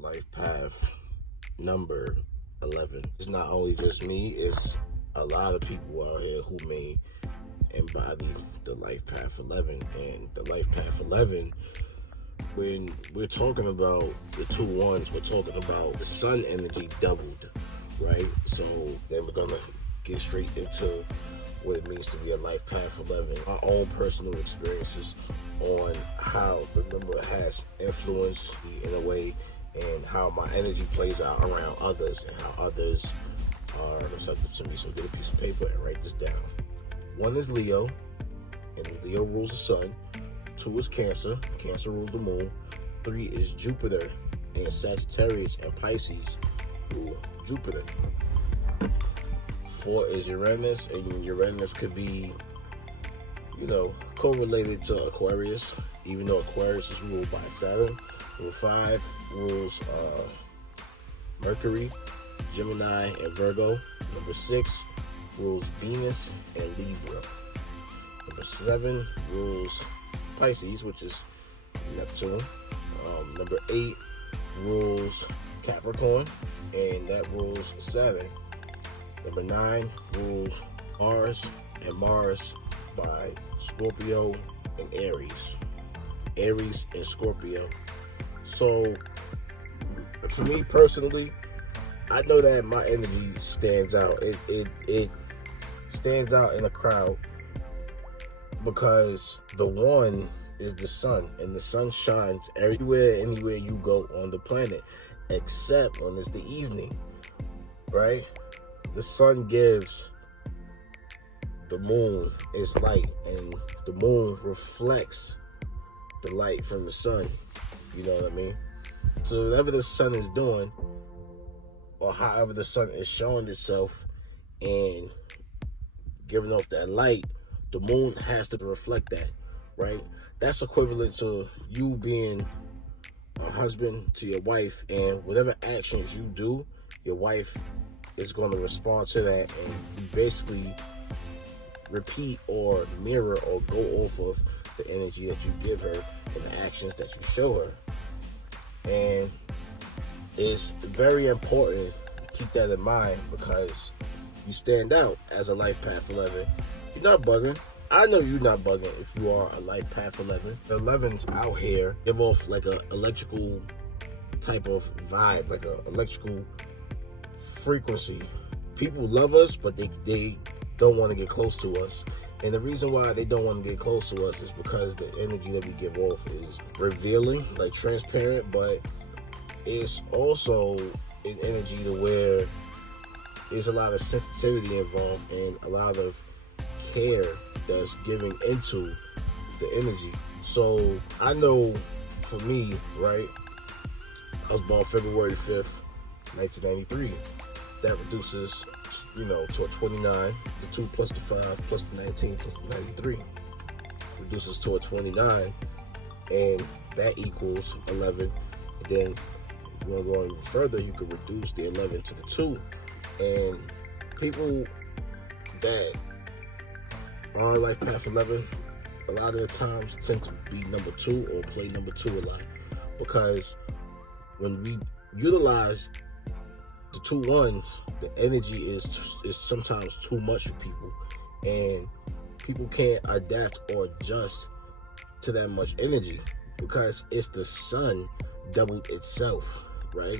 life path number 11. It's not only just me, it's a lot of people out here who may embody the life path 11. And the life path 11, when we're talking about the 2 1s, we're talking about the sun energy doubled, right? So then we're gonna get straight into what it means to be a life path 11, our own personal experiences on how the number has influence in a way, and how my energy plays out around others and how others are receptive to me. So get a piece of paper and write this down. 1 is Leo, and Leo rules the sun. 2 is Cancer, Cancer rules the moon. 3 is Jupiter, and Sagittarius and Pisces rule Jupiter. 4 is Uranus, and Uranus could be, correlated to Aquarius, even though Aquarius is ruled by Saturn. Number 5 rules Mercury, Gemini, and Virgo. Number 6 rules Venus and Libra. Number 7 rules Pisces, which is Neptune. Number 8 rules Capricorn, and that rules Saturn. Number 9 rules Mars, and Mars by Scorpio and Aries. Aries and Scorpio. So, for me personally, I know that my energy stands out. It stands out in a crowd because the 1 is the sun, and the sun shines anywhere you go on the planet, except when it's the evening, right? The sun gives the moon its light, and the moon reflects the light from the sun. You know what I mean? So whatever the sun is doing, or however the sun is showing itself and giving off that light, the moon has to reflect that, right? That's equivalent to you being a husband to your wife, and whatever actions you do, your wife is going to respond to that, and you basically repeat or mirror or go off of the energy that you give her and the actions that you show her. And it's very important to keep that in mind, because you stand out as a life path 11. You're not bugging. I know you're not bugging if you are a life path 11. The 11s out here give off like a electrical type of vibe, like a electrical frequency. People love us, but they don't want to get close to us. And the reason why they don't want to get close to us is because the energy that we give off is revealing, like transparent, but it's also an energy to where there's a lot of sensitivity involved and a lot of care that's giving into the energy. So I know for me, right, I was born February 5th, 1993. That reduces, to a 29. The 2 plus the 5 plus the 19 plus the 93 reduces to a 29, and that equals 11. And then if you want to go even further, you could reduce the 11 to the 2. And people that are life path 11, a lot of the times tend to be number 2 or play number 2 a lot, because when we utilize the 2 1s, the energy is sometimes too much for people, and people can't adapt or adjust to that much energy, because it's the sun doubled itself, right?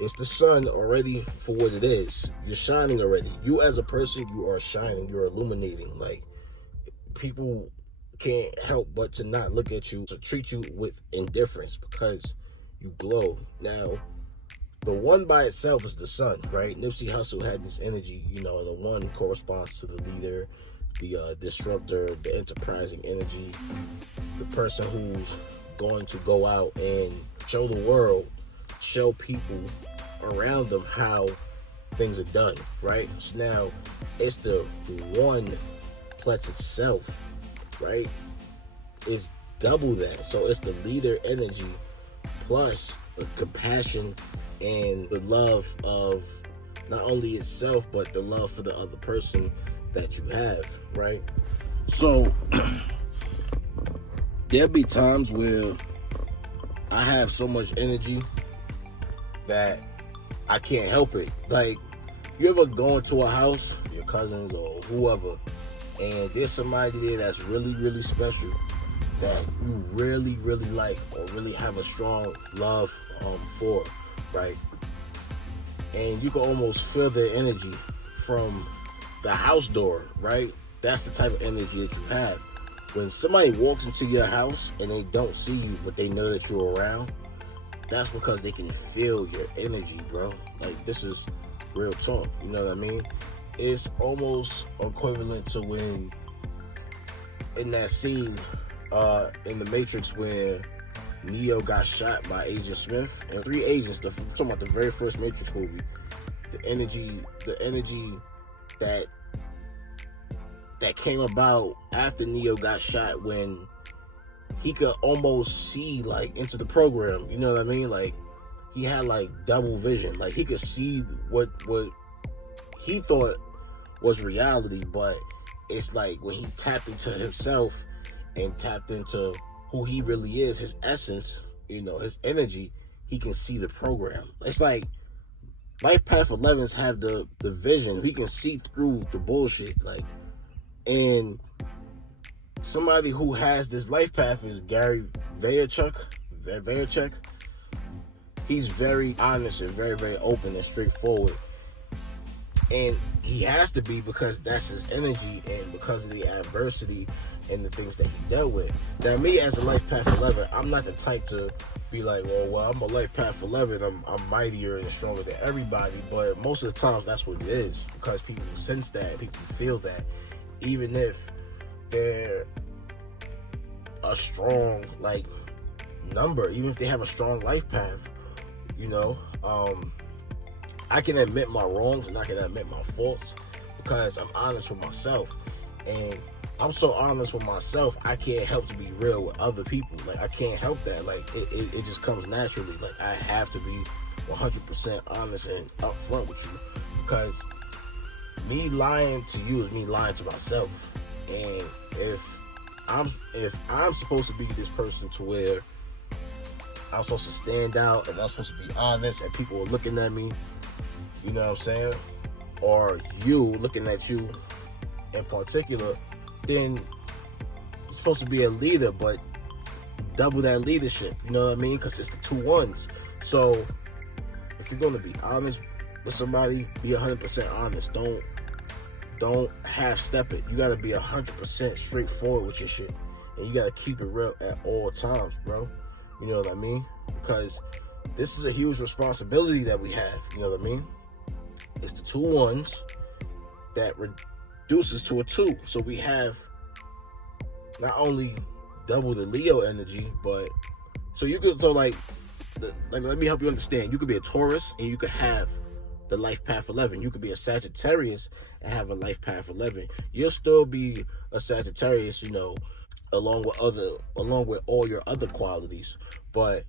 It's the sun already for what it is. You're shining already. You as a person, you are shining. You're illuminating. Like, people can't help but to not look at you, to treat you with indifference, because you glow. Now, the 1 by itself is the sun, right? Nipsey Hussle had this energy, and the 1 corresponds to the leader, the disruptor, the enterprising energy, the person who's going to go out and show the world, show people around them how things are done, right? So now it's the 1 plus itself, right? It's double that. So it's the leader energy plus the compassion and the love of not only itself, but the love for the other person that you have, right? So there'll be times where I have so much energy that I can't help it. Like, you ever go into a house, your cousins or whoever, and there's somebody there that's really, really special that you really, really like or really have a strong love for, right? And you can almost feel their energy from the house door, right? That's the type of energy that you have. When somebody walks into your house and they don't see you, but they know that you're around, that's because they can feel your energy, bro. Like, this is real talk, you know what I mean? It's almost equivalent to when, in that scene in The Matrix where Neo got shot by Agent Smith, and 3 agents, I'm talking about the very first Matrix movie, the energy that came about after Neo got shot, when he could almost see, like, into the program, you know what I mean? Like, he had, like, double vision. Like, he could see what he thought was reality, but it's like when he tapped into himself and tapped into who he really is, his essence, you know, his energy, he can see the program. It's like Life Path 11s have the vision. We can see through the bullshit. Like, and somebody who has this life path is Gary Vaynerchuk. He's very honest and very, very open and straightforward. And he has to be, because that's his energy and because of the adversity and the things that he dealt with. Now, me as a Life Path 11, I'm not the type to be like, well, I'm a Life Path 11, I'm mightier and stronger than everybody. But most of the times, that's what it is, because people sense that, people feel that, even if they're a strong, like, number, even if they have a strong life path, you know. I can admit my wrongs and I can admit my faults because I'm honest with myself. And I'm so honest with myself, I can't help to be real with other people. Like, I can't help that. Like, it just comes naturally. Like, I have to be 100% honest and upfront with you, because me lying to you is me lying to myself. And if I'm supposed to be this person to where I'm supposed to stand out and I'm supposed to be honest and people are looking at me, you know what I'm saying? Or you looking at you in particular, then you're supposed to be a leader, but double that leadership, you know what I mean? Because it's the 2 ones. So if you're going to be honest with somebody, be 100% honest. Don't half-step it. You got to be 100% straightforward with your shit. And you got to keep it real at all times, bro. You know what I mean? Because this is a huge responsibility that we have, you know what I mean? It's the 2 ones that reduces to a 2. So we have not only double the Leo energy, but let me help you understand. You could be a Taurus and you could have the life path 11. You could be a Sagittarius and have a life path 11. You'll still be a Sagittarius, you know, along with all your other qualities, but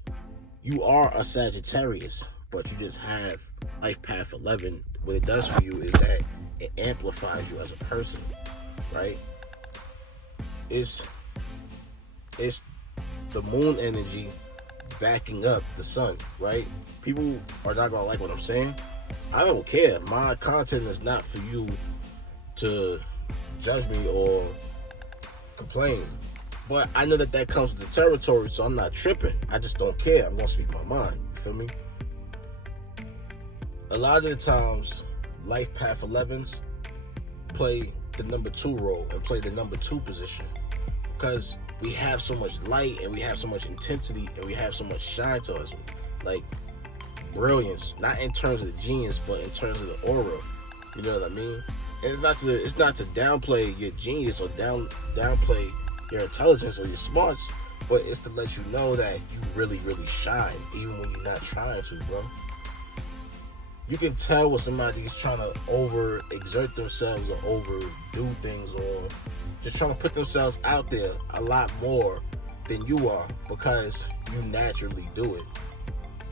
you are a Sagittarius, but you just have life path 11. What it does for you is that it amplifies you as a person, right? It's the moon energy backing up the sun, right? People are not gonna like what I'm saying. I don't care. My content is not for you to judge me or complain. But I know that comes with the territory, so I'm not tripping. I just don't care. I'm gonna speak my mind. You feel me? A lot of the times, life path 11s play the number 2 role and play the number 2 position, because we have so much light and we have so much intensity and we have so much shine to us, like brilliance, not in terms of the genius, but in terms of the aura. You know what I mean? And it's not to downplay your genius or downplay your intelligence or your smarts, but it's to let you know that you really, really shine, even when you're not trying to, bro. You can tell when somebody's trying to over-exert themselves or overdo things, or just trying to put themselves out there a lot more than you are, because you naturally do it.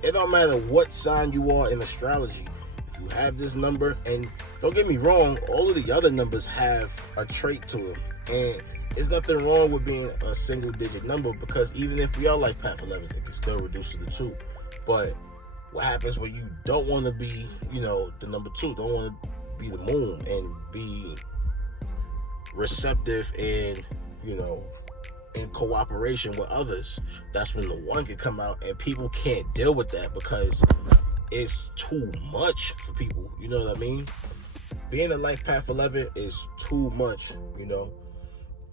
It don't matter what sign you are in astrology. If you have this number, and don't get me wrong, all of the other numbers have a trait to them, and there's nothing wrong with being a single digit number, because even if we are like path 11, it can still reduce to the 2. But what happens when you don't want to be, the number two, don't want to be the moon and be receptive and, in cooperation with others. That's when the one can come out, and people can't deal with that because it's too much for people. You know what I mean? Being a life path 11 is too much.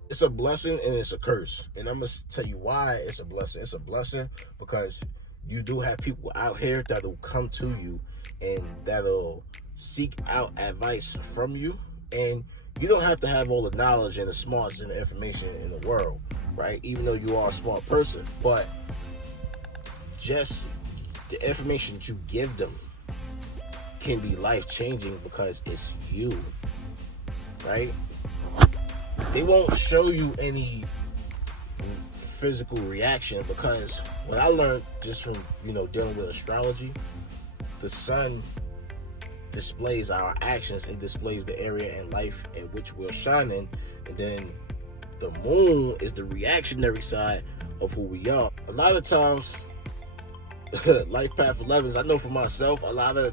It's a blessing and it's a curse. And I'm going to tell you why it's a blessing. It's a blessing because you do have people out here that'll come to you and that'll seek out advice from you. And you don't have to have all the knowledge and the smarts and the information in the world, right? Even though you are a smart person. But just the information that you give them can be life-changing because it's you, right? They won't show you any physical reaction because what I learned just from, dealing with astrology, the sun displays our actions and displays the area in life in which we're shining, and then the moon is the reactionary side of who we are. A lot of times, life path 11s, I know for myself, a lot of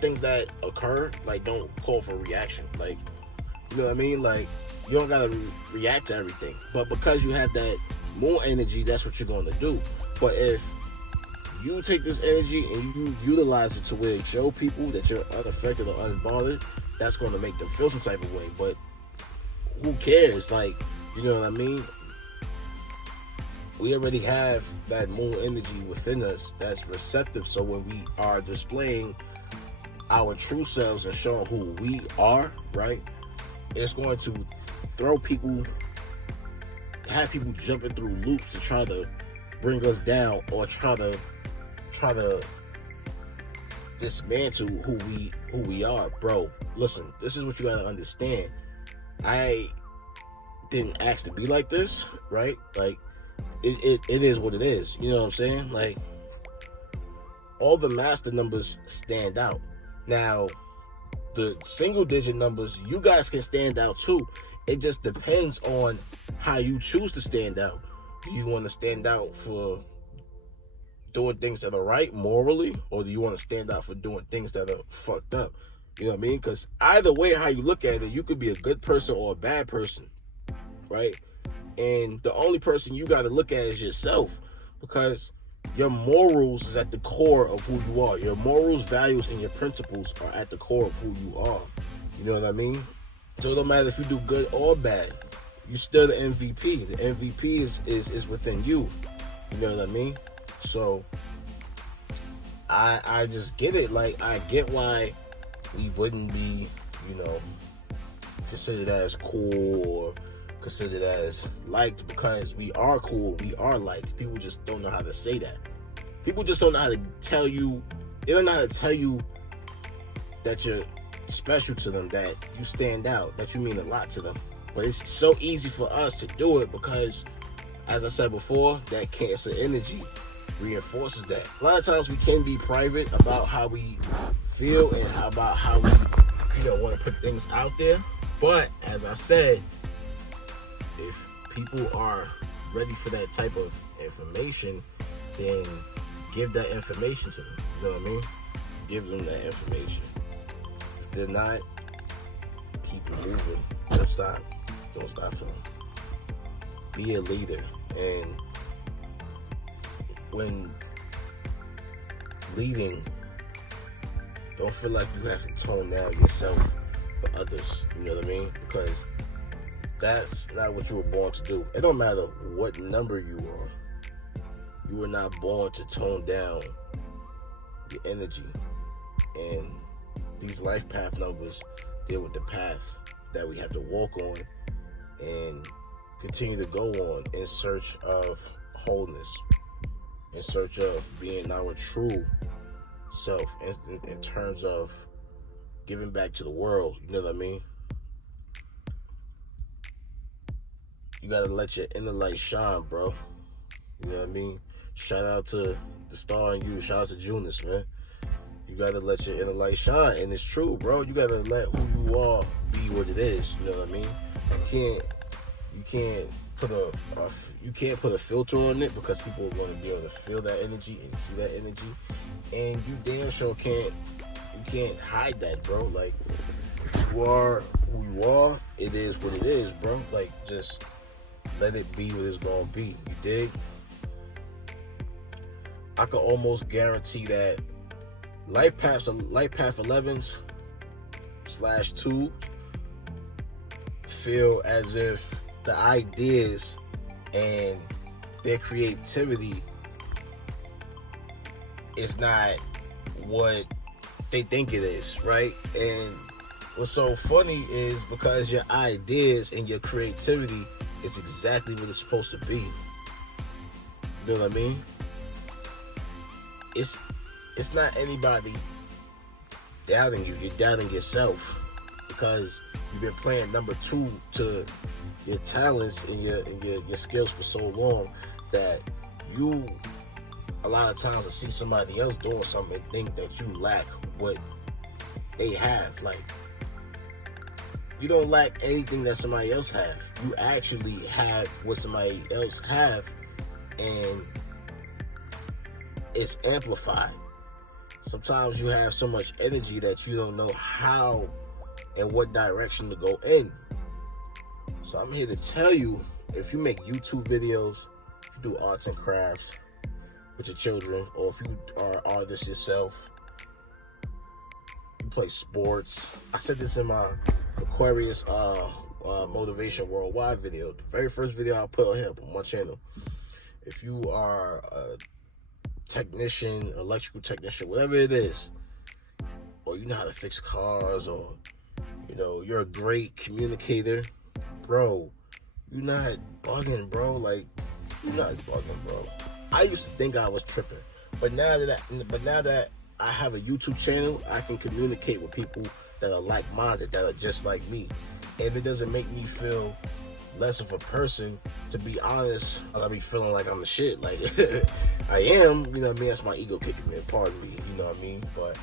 things that occur don't call for reaction. You know what I mean? You don't gotta react to everything. But because you have that moon energy, that's what you're gonna do. But if you take this energy and you utilize it to where you show people that you're unaffected or unbothered, that's gonna make them feel some type of way. But who cares? You know what I mean? We already have that moon energy within us that's receptive. So when we are displaying our true selves and showing who we are, right? It's going to have people jumping through loops to try to bring us down or try to dismantle who we are. Bro, listen, this is what you gotta understand. I didn't ask to be like this, right? It is what it is. You know what I'm saying? All the master numbers stand out. Now, the single digit numbers, you guys can stand out too. It just depends on how you choose to stand out. Do you want to stand out for doing things that are right morally, or do you want to stand out for doing things that are fucked up? You know what I mean? Because either way, how you look at it, you could be a good person or a bad person, right? And the only person you got to look at is yourself, because your morals is at the core of who you are. Your morals, values, and your principles are at the core of who you are. You know what I mean? So it don't matter if you do good or bad. You're still the MVP. The MVP is within you. You know what I mean? So I just get it. I get why we wouldn't be, considered as cool or considered as liked, because we are cool, we are liked. People just don't know how to say that. People just don't know how to tell you. They don't know how to tell you that you're special to them, that you stand out, that you mean a lot to them. But it's so easy for us to do it because, as I said before, that Cancer energy reinforces that. A lot of times we can be private about how we feel and about how we, want to put things out there. But as I said, if people are ready for that type of information, then give that information to them. You know what I mean? Give them that information. If they're not, keep it moving. Don't stop. Don't stop for them. Be a leader. And when leading, don't feel like you have to tone down yourself for others. You know what I mean? Because that's not what you were born to do. It don't matter what number you are. You were not born to tone down your energy. And these life path numbers deal with the path that we have to walk on and continue to go on in search of wholeness, in search of being our true self, in terms of giving back to the world. You know what I mean? You gotta let your inner light shine, bro. You know what I mean? Shout out to the star in you. Shout out to Junus, man. You gotta let your inner light shine, and it's true, bro. You gotta let who you are be what it is. You know what I mean? You can't put you can't put a filter on it, because people are going to be able to feel that energy and see that energy, and you damn sure can't hide that, bro. Like, if you are who you are, it is what it is, bro. Like, just let it be what it's gonna be. You dig? I can almost guarantee that Life Path 11s /2 feel as if the ideas and their creativity is not what they think it is, right? And what's so funny is because your ideas and your creativity is exactly what it's supposed to be. You know what I mean? It's not anybody doubting you. You're doubting yourself, because you've been playing number 2 to your talents and your skills for so long that you, a lot of times, to see somebody else doing something and think that you lack what they have. Like, you don't lack anything that somebody else have. You actually have what somebody else have, and it's amplified. Sometimes you have so much energy that you don't know how and what direction to go in. So I'm here to tell you, if you make YouTube videos, if you do arts and crafts with your children, or if you are an artist yourself, you play sports. I said this in my Aquarius Motivation Worldwide video, the very first video I put on here on my channel. If you are a technician, electrical technician, whatever it is, or you know how to fix cars, or you know, you're a great communicator, bro, you're not bugging, bro. Like, you're not bugging, bro. I used to think I was tripping, but now that I have a YouTube channel, I can communicate with people that are like-minded, that are just like me, and it doesn't make me feel less of a person. To be honest, I be feeling like I'm the shit. Like, I am, you know what I mean? That's my ego kicking in, pardon me, you know what I mean? But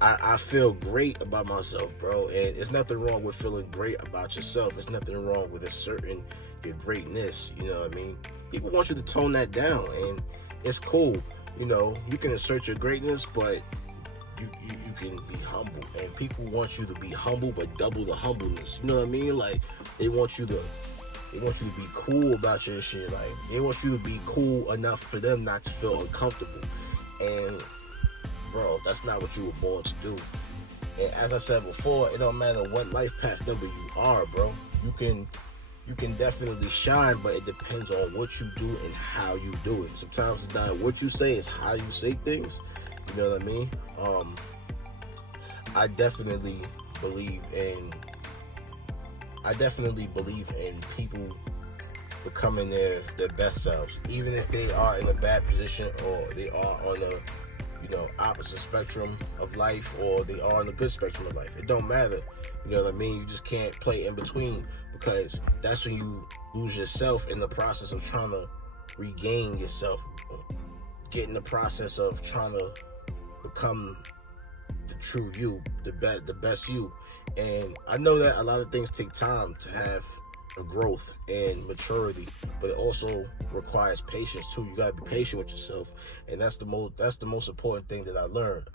I feel great about myself, bro. And there's nothing wrong with feeling great about yourself. There's nothing wrong with asserting your greatness, you know what I mean? People want you to tone that down, and it's cool. You know, you can assert your greatness, but you can be humble. And people want you to be humble, but double the humbleness. You know what I mean? Like, they want you to be cool about your shit. Like, they want you to be cool enough for them not to feel uncomfortable. And bro, that's not what you were born to do. And as I said before, it don't matter what life path number you are, bro. You can definitely shine, but it depends on what you do and how you do it. Sometimes it's not what you say, it's how you say things. You know what I mean? I definitely believe in people becoming their best selves, even if they are in a bad position, or they are on a, you know, opposite spectrum of life, or they are on a good spectrum of life. It don't matter. You know what I mean? You just can't play in between, because that's when you lose yourself in the process of trying to regain yourself, get in the process of trying to become the true you, the best you. And I know that a lot of things take time to have a growth and maturity, but it also requires patience too. You gotta be patient with yourself, and that's the most important thing that I learned.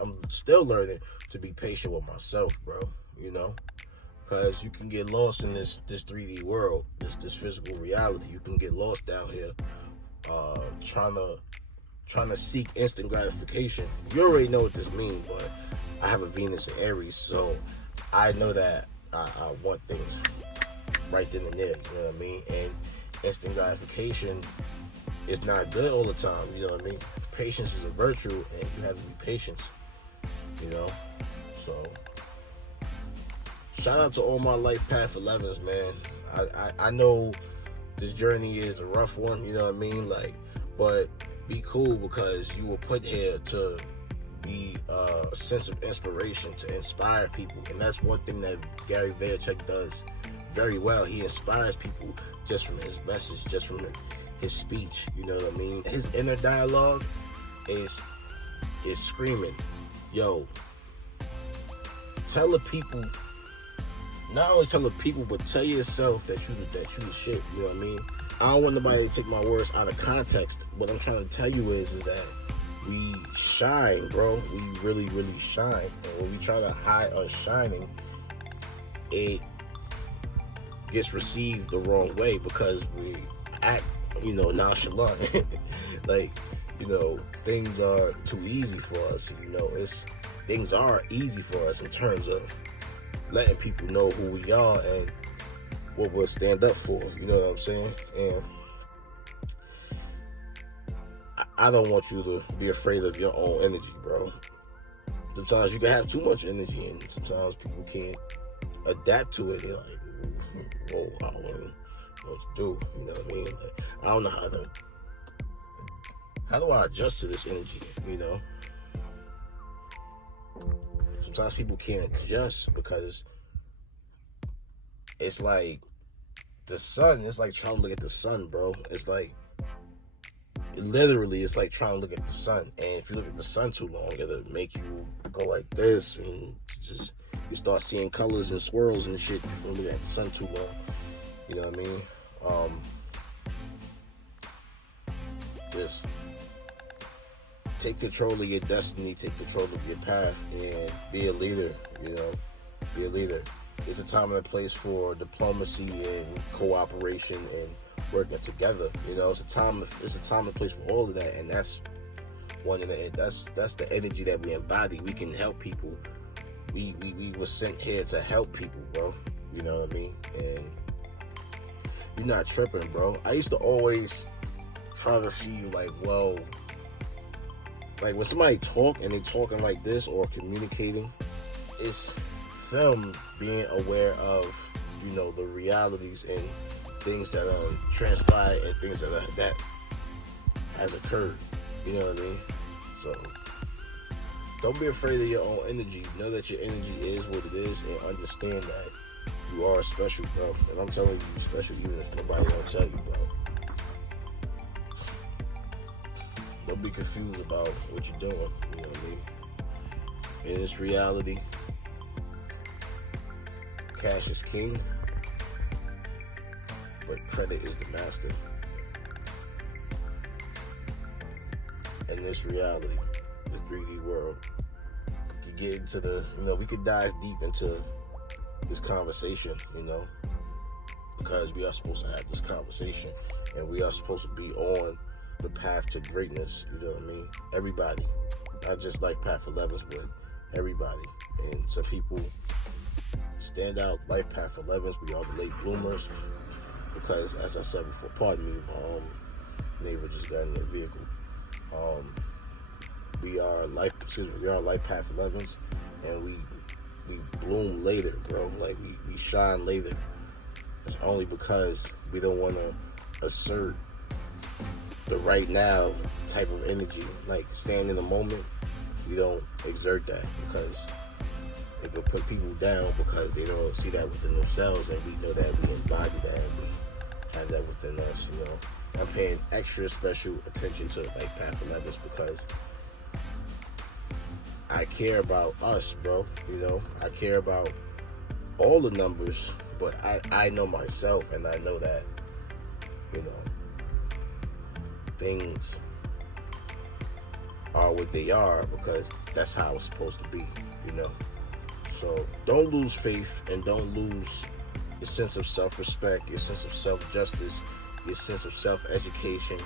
I'm still learning to be patient with myself, bro. You know, because you can get lost in this 3D world, this physical reality. You can get lost out here, trying to seek instant gratification. You already know what this means, but I have a Venus in Aries, so I know that I want things right then and there, you know what I mean? And instant gratification is not good all the time, you know what I mean? Patience is a virtue, and you have to be patient, you know? So, shout out to all my life path 11s, man. I know this journey is a rough one, you know what I mean? Like, but be cool, because you were put here to be a sense of inspiration, to inspire people. And that's one thing that Gary Vaynerchuk does very well. He inspires people just from his message, just from his speech, you know what I mean? His inner dialogue is screaming, yo, tell the people not only tell the people, but tell yourself that you the shit. You know what I mean? I don't want nobody to take my words out of context. What I'm trying to tell you is that we shine, bro. We really, really shine. And when we try to hide us shining, it gets received the wrong way because we act, nonchalant. Like, things are too easy for us. Things are easy for us in terms of letting people know who we are and what we'll stand up for. You know what I'm saying? And I don't want you to be afraid of your own energy, bro. Sometimes you can have too much energy, and sometimes people can't adapt to it. They're like, whoa, I don't know what to do. You know what I mean? Like, I don't know how do I adjust to this energy, Sometimes people can't adjust because it's like the sun, it's like trying to look at the sun, bro. It's like, literally, it's like trying to look at the sun. And if you look at the sun too long, it'll make you go like this, and just you start seeing colors and swirls and shit if you look at the sun too long. You know what I mean? Just take control of your destiny, take control of your path, and be a leader. Be a leader. It's a time and a place for diplomacy and cooperation and working together. It's a time and place for all of that, and that's that's the energy that we embody. We can help people. We were sent here to help people, bro. You know what I mean? And you're not tripping, bro. I used to always try to feel like, well, like when somebody talk and they talking like this or communicating, it's them being aware of, the realities and things that are transpired and things that has occurred. You know what I mean? So don't be afraid of your own energy. Know that your energy is what it is, and understand that you are special, bro. And I'm telling you, you're special even if nobody don't tell you, bro. Don't be confused about what you're doing. You know what I mean? In this reality, cash is king, but credit is the master. In this reality, this 3D world, we could get into we could dive deep into this conversation, because we are supposed to have this conversation, and we are supposed to be on the path to greatness. You know what I mean? Everybody, not just Life Path 11s, but everybody. And some people stand out. Life Path 11s, we are the late bloomers, because, as I said before, pardon me, my neighbor just got in their vehicle. We are Life Path 11s, and we bloom later, bro. Like, we shine later. It's only because we don't want to assert the right now type of energy, like staying in the moment. We don't exert that because it will put people down because they don't see that within themselves, and we know that we embody that and we have that within us. I'm paying extra special attention to Life Path 11s because I care about us, bro. I care about all the numbers, but I know myself, and I know that, things are what they are because that's how it's supposed to be, So don't lose faith, and don't lose your sense of self-respect, your sense of self-justice, your sense of self-education,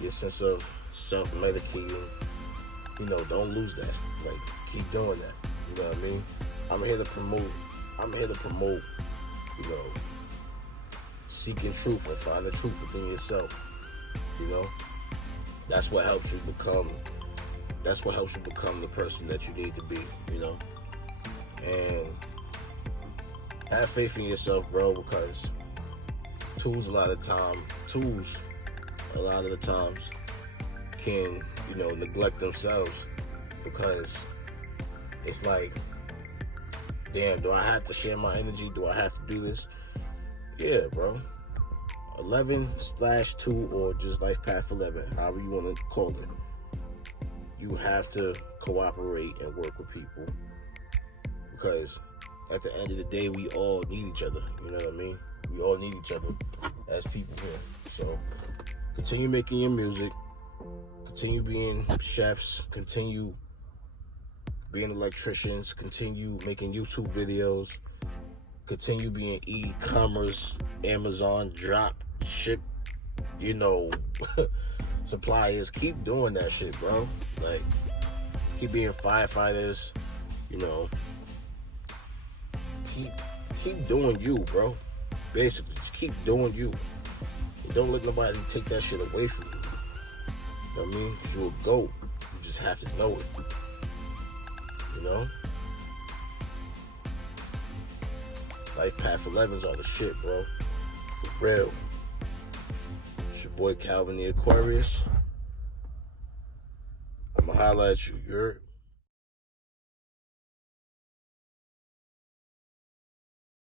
your sense of self-medicating. Don't lose that. Like, keep doing that. You know what I mean? I'm here to promote, seeking truth and finding the truth within yourself. That's what helps you become the person that you need to be, And have faith in yourself, bro, because tools a lot of the times can, neglect themselves, because it's like, damn, do I have to share my energy? Do I have to do this? Yeah, bro. 11/2, or just Life Path 11, however you want to call it. You have to cooperate and work with people, because at the end of the day, we all need each other. You know what I mean? We all need each other as people here. So continue making your music. Continue being chefs. Continue being electricians. Continue making YouTube videos. Continue being e-commerce, Amazon, drop, ship, suppliers. Keep doing that shit, bro. Like, keep being firefighters, keep doing you, bro. Basically, just keep doing you. Don't let nobody take that shit away from you. You know what I mean? Because you're a GOAT. You just have to know it. Life Path 11s are the shit, bro. For real. It's your boy Calvin the Aquarius. I'ma holla at you. You're